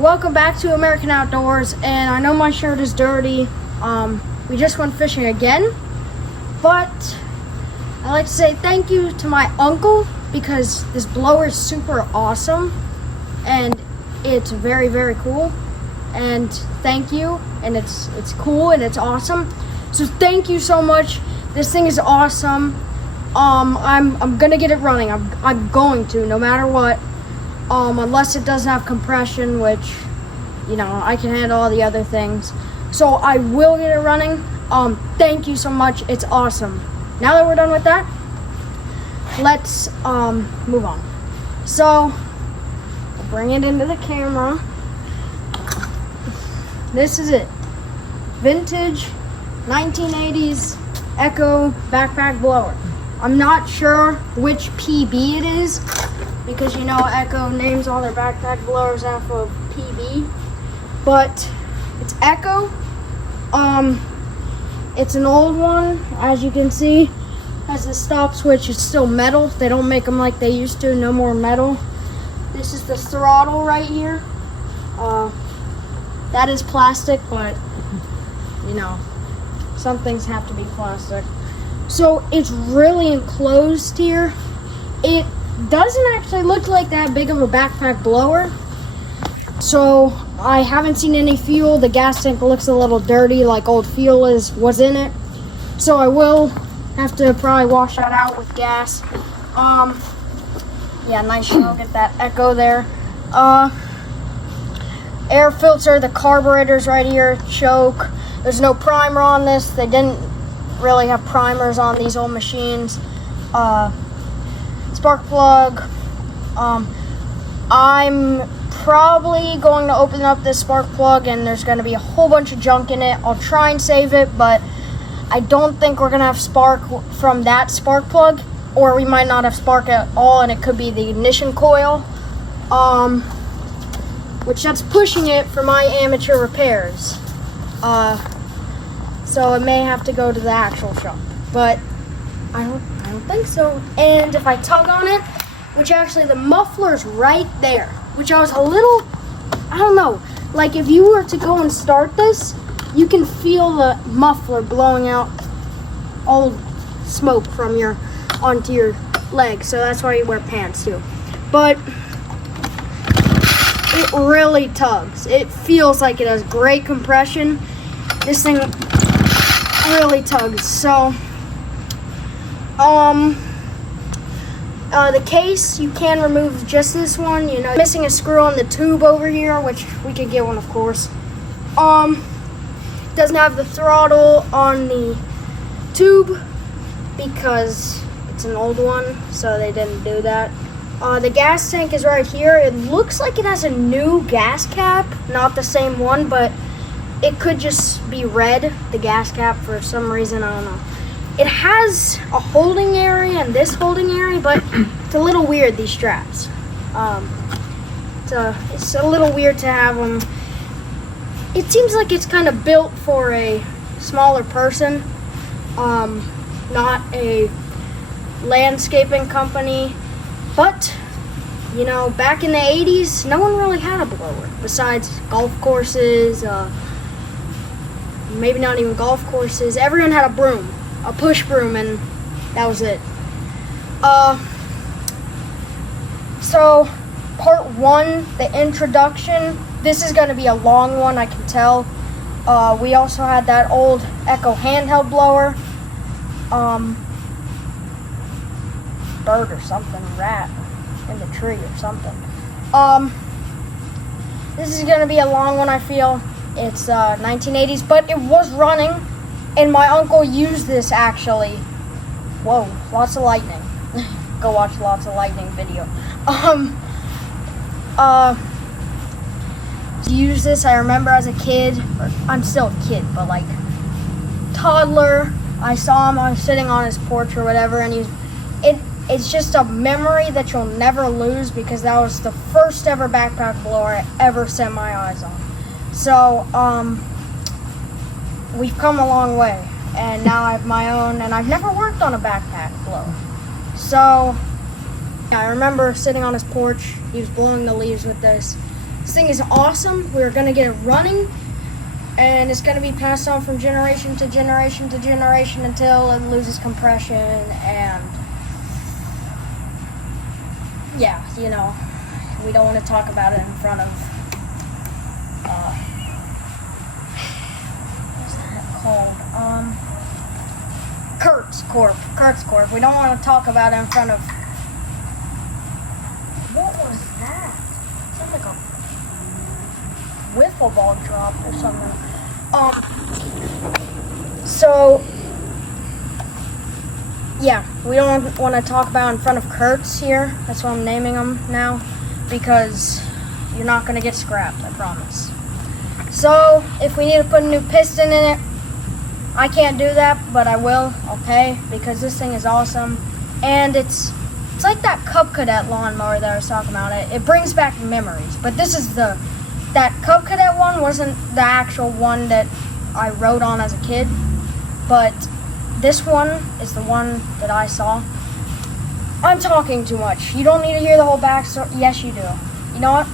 Welcome back to American Outdoors, and I know my shirt is dirty. We just went fishing again, but I'd like to say thank you to my uncle because this blower is super awesome and it's very, very cool. And thank you, and it's cool and it's awesome. So thank you so much. This thing is awesome. I'm gonna get it running. I'm going to, no matter what. Unless it doesn't have compression, which, you know, I can handle all the other things. So I will get it running. Thank you so much. It's awesome. Now that we're done with that, let's move on. So I'll bring it into the camera. This is it. Vintage 1980s Echo backpack blower. I'm not sure which PB it is, because you know Echo names all their backpack blowers off of PB, but it's Echo. It's an old one, as you can see. Has the stop switch. It's still metal. They don't make them like they used to. No more metal. This is the throttle right here. That is plastic, but you know, some things have to be plastic. So it's really enclosed here. It doesn't actually look like that big of a backpack blower. So I haven't seen any fuel. The gas tank looks a little dirty, like old fuel was in it. So I will have to probably wash that out with gas. Yeah, nice show. Get that Echo there. Air filter, the carburetor's right here, choke. There's no primer on this. They didn't really have primers on these old machines. Spark plug. I'm probably going to open up this spark plug and there's going to be a whole bunch of junk in it. I'll try and save it, but I don't think we're going to have spark from that spark plug, or we might not have spark at all, and it could be the ignition coil, which that's pushing it for my amateur repairs. So it may have to go to the actual shop, but I don't think so. And if I tug on it, which actually the muffler's right there, which I was a little, I don't know, like if you were to go and start this, you can feel the muffler blowing out all smoke from onto your leg. So that's why you wear pants too. But it really tugs. It feels like it has great compression. This thing really tugs. So the case, you can remove just this one. You know, missing a screw on the tube over here, which we could get one, of course. Doesn't have the throttle on the tube because it's an old one, so they didn't do that. The gas tank is right here. It looks like it has a new gas cap, not the same one, but it could just be red, the gas cap, for some reason, I don't know. It has a holding area and this holding area, but it's a little weird, these straps. It's a little weird to have them. It seems like it's kind of built for a smaller person, not a landscaping company. But, you know, back in the 80s, no one really had a blower besides golf courses, maybe not even golf courses. Everyone had a broom, a push broom, and that was it. So part one, the introduction. This is going to be a long one, I can tell. We also had that old Echo handheld blower. Bird or something, rat in the tree or something. This is going to be a long one, I feel. It's 1980s, but it was running, and my uncle used this actually. Whoa, lots of lightning. Go watch Lots of Lightning video. To use this, I remember as a kid, or I'm still a kid, but like toddler, I saw him, I was sitting on his porch or whatever, and it's just a memory that you'll never lose, because that was the first ever backpack blower I ever set my eyes on. So, we've come a long way, and now I have my own, and I've never worked on a backpack blower. So, I remember sitting on his porch, he was blowing the leaves with this. This thing is awesome. We're gonna get it running, and it's gonna be passed on from generation to generation to generation until it loses compression. And yeah, you know, we don't want to talk about it in front of what's that called? Kurtz Corp. We don't want to talk about it in front of. What was that? Sounds like a wiffle ball dropped or something. So yeah, we don't want to talk about in front of Kurtz here. That's why I'm naming them now, because you're not going to get scrapped, I promise. So if we need to put a new piston in it, I can't do that, but I will, okay? Because this thing is awesome, and it's like that Cub Cadet lawnmower that I was talking about. It brings back memories, but this is that Cub Cadet one wasn't the actual one that I rode on as a kid, but this one is the one that I saw. I'm talking too much. You don't need to hear the whole backstory. Yes, you do. You know what?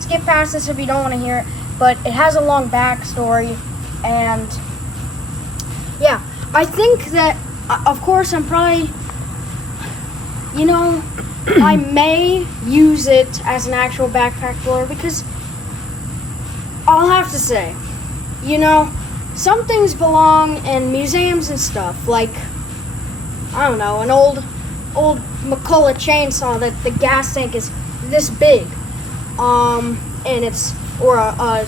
Skip past this if you don't want to hear it, but it has a long backstory. And yeah, I think that, of course, I'm probably, you know, I may use it as an actual backpack blower, because I'll have to say, you know, some things belong in museums and stuff, like, I don't know, an old McCullough chainsaw that the gas tank is this big, and it's, or a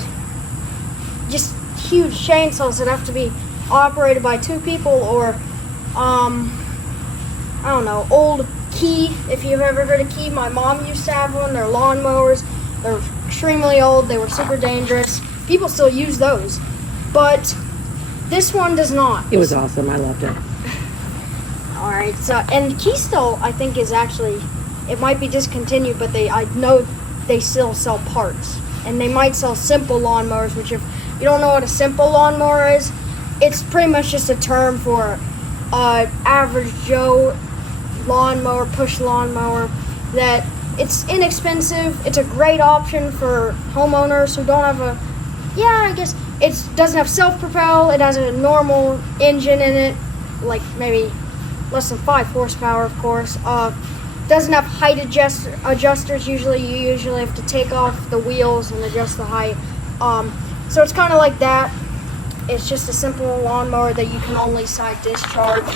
just huge chainsaws that have to be operated by two people, or I don't know, old Key, if you've ever heard of Key. My mom used to have one. They're lawnmowers. They're extremely old. They were super dangerous. People still use those, but this one does not. It was awesome. I loved it. All right, so, and Key still, I think, is actually, it might be discontinued, but I know they still sell parts, and they might sell simple lawnmowers, which, if you don't know what a simple lawnmower is, it's pretty much just a term for average Joe lawnmower, push lawnmower, that it's inexpensive. It's a great option for homeowners who don't have I guess it doesn't have self-propel. It has a normal engine in it, like maybe less than 5 horsepower, of course. Doesn't have height adjusters. You usually have to take off the wheels and adjust the height. So it's kind of like that. It's just a simple lawnmower that you can only side discharge.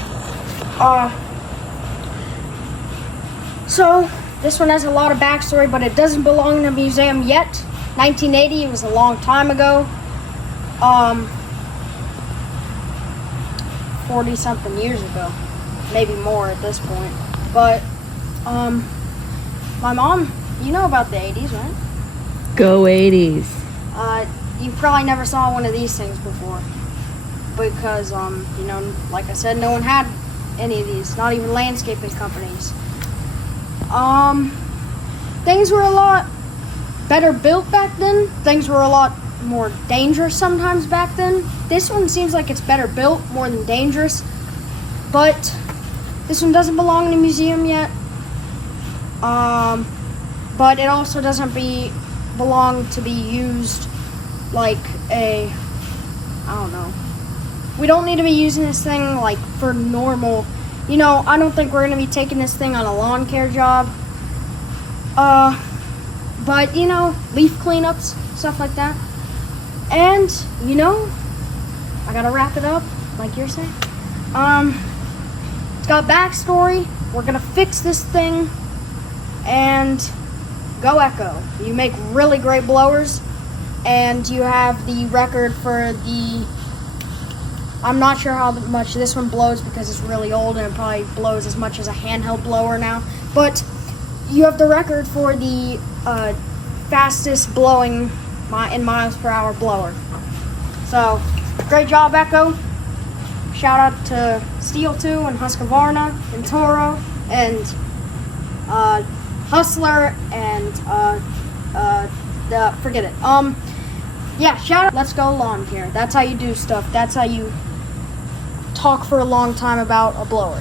So this one has a lot of backstory, but it doesn't belong in a museum yet. 1980, it was a long time ago. 40-something years ago. Maybe more at this point. But, my mom, you know about the 80s, right? Go 80s. You probably never saw one of these things before. Because, you know, like I said, no one had any of these. Not even landscaping companies. Things were a lot better built back then. Things were a lot more dangerous sometimes back then. This one seems like it's better built, more than dangerous. But this one doesn't belong in a museum yet. But it also doesn't belong to be used like I don't know. We don't need to be using this thing like for normal, you know, I don't think we're going to be taking this thing on a lawn care job. But, you know, leaf cleanups, stuff like that. And, you know, I gotta wrap it up, like you're saying. It's got backstory. We're gonna fix this thing. And go Echo. You make really great blowers. And you have the record for I'm not sure how much this one blows because it's really old and it probably blows as much as a handheld blower now. But you have the record for the fastest blowing in miles per hour blower. So, great job, Echo. Shout out to Steel 2 and Husqvarna and Toro and Hustler and forget it. Yeah, shout out. Let's go lawn care. That's how you do stuff. That's how you talk for a long time about a blower.